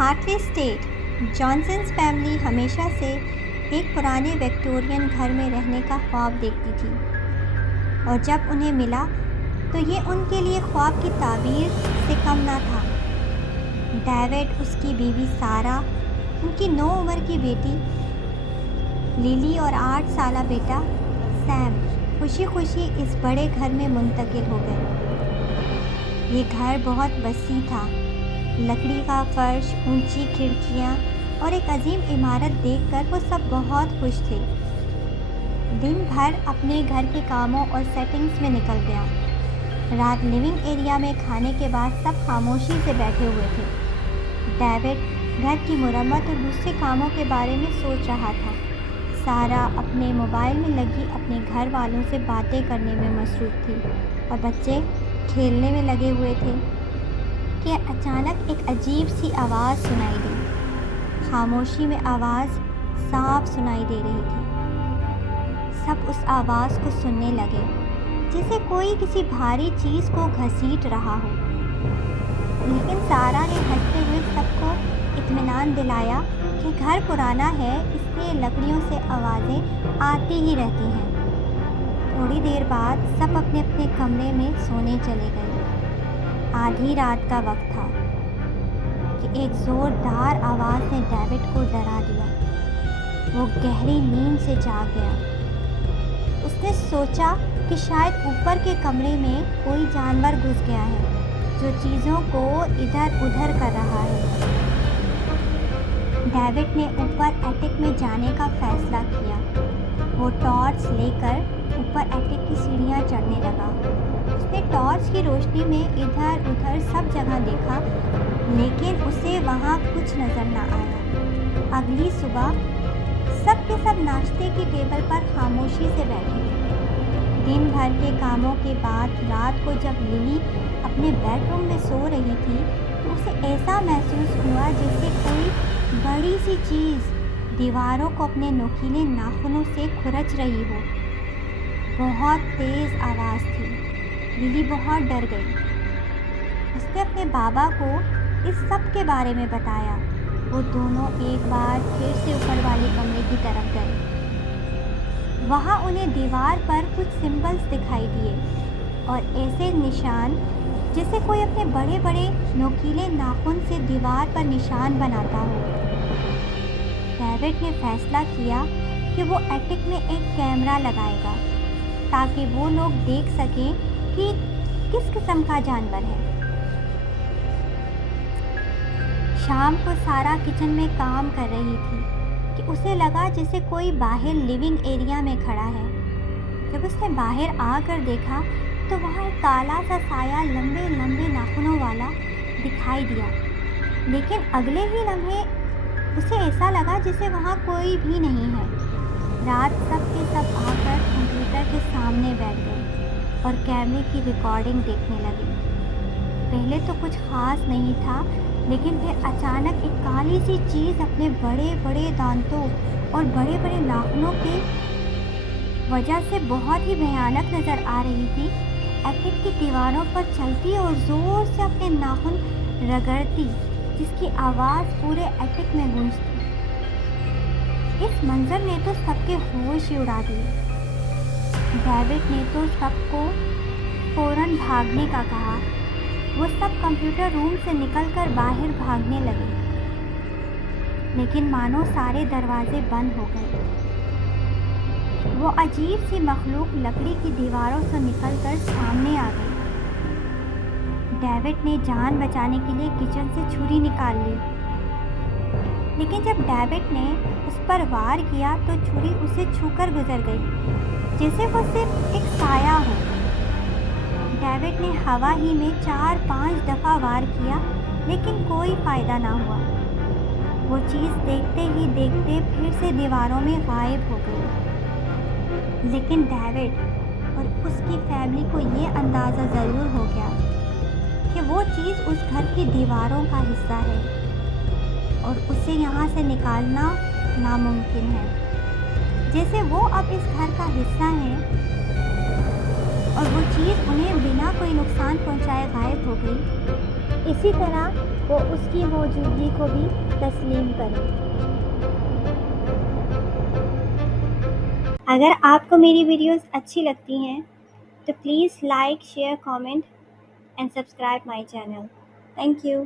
Heartily state Johnson's family ہمیشہ سے ایک پرانے وکٹورین گھر میں رہنے کا خواب دیکھتی تھی، اور جب انہیں ملا تو یہ ان کے لیے خواب کی تعبیر سے کم نہ تھا۔ ڈیوڈ، اس کی بیوی سارہ، ان کی 9 عمر کی بیٹی لیلی اور 8 سالہ بیٹا سیم خوشی خوشی اس بڑے گھر میں منتقل ہو گئے۔ یہ گھر بہت وسیع تھا، لکڑی کا فرش، اونچی کھڑکیاں اور ایک عظیم عمارت دیکھ کر وہ سب بہت خوش تھے۔ دن بھر اپنے گھر کے کاموں اور سیٹنگز میں نکل گیا۔ رات لیونگ ایریا میں کھانے کے بعد سب خاموشی سے بیٹھے ہوئے تھے۔ ڈیوڈ گھر کی مرمت اور دوسرے کاموں کے بارے میں سوچ رہا تھا۔ سارہ اپنے موبائل میں لگی اپنے گھر والوں سے باتیں کرنے میں مصروف تھی، اور بچے کھیلنے میں لگے ہوئے تھے کہ اچانک ایک عجیب سی آواز سنائی دی۔ خاموشی میں آواز صاف سنائی دے رہی تھی۔ سب اس آواز کو سننے لگے، جیسے کوئی کسی بھاری چیز کو گھسیٹ رہا ہو۔ لیکن سارہ نے ہنستے ہوئے سب کو اطمینان دلایا کہ گھر پرانا ہے، اس لیے لکڑیوں سے آوازیں آتی ہی رہتی ہیں۔ تھوڑی دیر بعد سب اپنے اپنے کمرے میں سونے چلے گئے۔ آدھی رات کا وقت تھا کہ ایک زوردار آواز نے ڈیوڈ کو ڈرا دیا۔ وہ گہری نیند سے جاگ گیا۔ اس نے سوچا کہ شاید اوپر کے کمرے میں کوئی جانور گھس گیا ہے جو چیزوں کو ادھر ادھر کر رہا ہے۔ ڈیوڈ نے اوپر ایٹک میں جانے کا فیصلہ کیا۔ وہ ٹارچ لے کر اوپر ایٹک کی سیڑھیاں چڑھنے لگا۔ اس نے ٹارچ کی روشنی میں ادھر ادھر سب جگہ دیکھا، لیکن اسے وہاں کچھ نظر نہ آیا۔ اگلی صبح سب کے سب ناشتے کی ٹیبل پر خاموشی سے بیٹھے تھے۔ دن بھر کے کاموں کے بعد رات کو جب للی اپنے بیڈ روم میں سو رہی تھی تو اسے ایسا محسوس ہوا جیسے کوئی بڑی سی چیز دیواروں کو اپنے نوکیلے ناخنوں سے کھرچ رہی ہو۔ بہت تیز آواز تھی۔ للی بہت ڈر گئی۔ اس نے اپنے بابا کو اس سب کے بارے میں بتایا۔ وہ دونوں ایک بار پھر سے اوپر والے کمرے کی طرف گئے۔ وہاں انہیں دیوار پر کچھ سمبلز دکھائی دیے، اور ایسے نشان جیسے کوئی اپنے بڑے بڑے نوکیلے ناخن سے دیوار پر نشان بناتا ہو۔ ڈیوڈ نے فیصلہ کیا کہ وہ ایٹک میں ایک کیمرہ لگائے گا تاکہ وہ لوگ دیکھ سکیں کہ کس قسم کا جانور ہے۔ شام کو سارہ کچن میں کام کر رہی تھی کہ اسے لگا جیسے کوئی باہر لیونگ ایریا میں کھڑا ہے۔ جب اس نے باہر آ کر دیکھا تو وہاں ایک کالا سا سایہ لمبے لمبے ناخنوں والا دکھائی دیا، لیکن اگلے ہی لمحے اسے ایسا لگا جیسے وہاں کوئی بھی نہیں ہے۔ رات سب کے سب آ کر کمپیوٹر کے سامنے بیٹھ گئے اور کیمرے کی ریکارڈنگ دیکھنے لگے۔ پہلے تو کچھ خاص نہیں تھا، لیکن پھر اچانک ایک کالی سی چیز اپنے بڑے بڑے دانتوں اور بڑے بڑے ناخنوں کی وجہ سے بہت ہی بھیانک نظر آ رہی تھی، ایٹک کی دیواروں پر چلتی اور زور سے اپنے ناخن رگڑتی، جس کی آواز پورے ایٹک میں گونجتی۔ اس منظر نے تو سب کے ہوش ہی اڑا دیے۔ ڈیوڈ نے تو سب کو فوراً بھاگنے کا کہا۔ وہ سب کمپیوٹر روم سے نکل کر باہر بھاگنے لگے، لیکن مانو سارے دروازے بند ہو گئے۔ وہ عجیب سی مخلوق لکڑی کی دیواروں سے نکل کر سامنے آ گئی۔ ڈیوڈ نے جان بچانے کے لیے کچن سے چھری نکال لی، لیکن جب ڈیوڈ نے اس پر وار کیا تو چھری اسے چھو کر گزر گئی، جیسے وہ صرف ایک سایہ ہو۔ ڈیوڈ نے ہوا ہی میں 4-5 دفعہ وار کیا، لیکن کوئی فائدہ نہ ہوا۔ وہ چیز دیکھتے ہی دیکھتے پھر سے دیواروں میں غائب ہو گئی۔ لیکن ڈیوڈ اور اس کی فیملی کو یہ اندازہ ضرور ہو گیا کہ وہ چیز اس گھر کی دیواروں کا حصہ ہے، اور اسے یہاں سے نکالنا ناممکن ہے۔ جیسے وہ اب اس گھر کا حصہ ہے اور وہ چیز انہیں بنا کوئی نقصان پہنچائے غائب ہو گئی، اسی طرح وہ اس کی موجودگی کو بھی تسلیم کریں۔ اگر آپ کو میری ویڈیوز اچھی لگتی ہیں تو please like, share, comment and subscribe my channel. Thank you.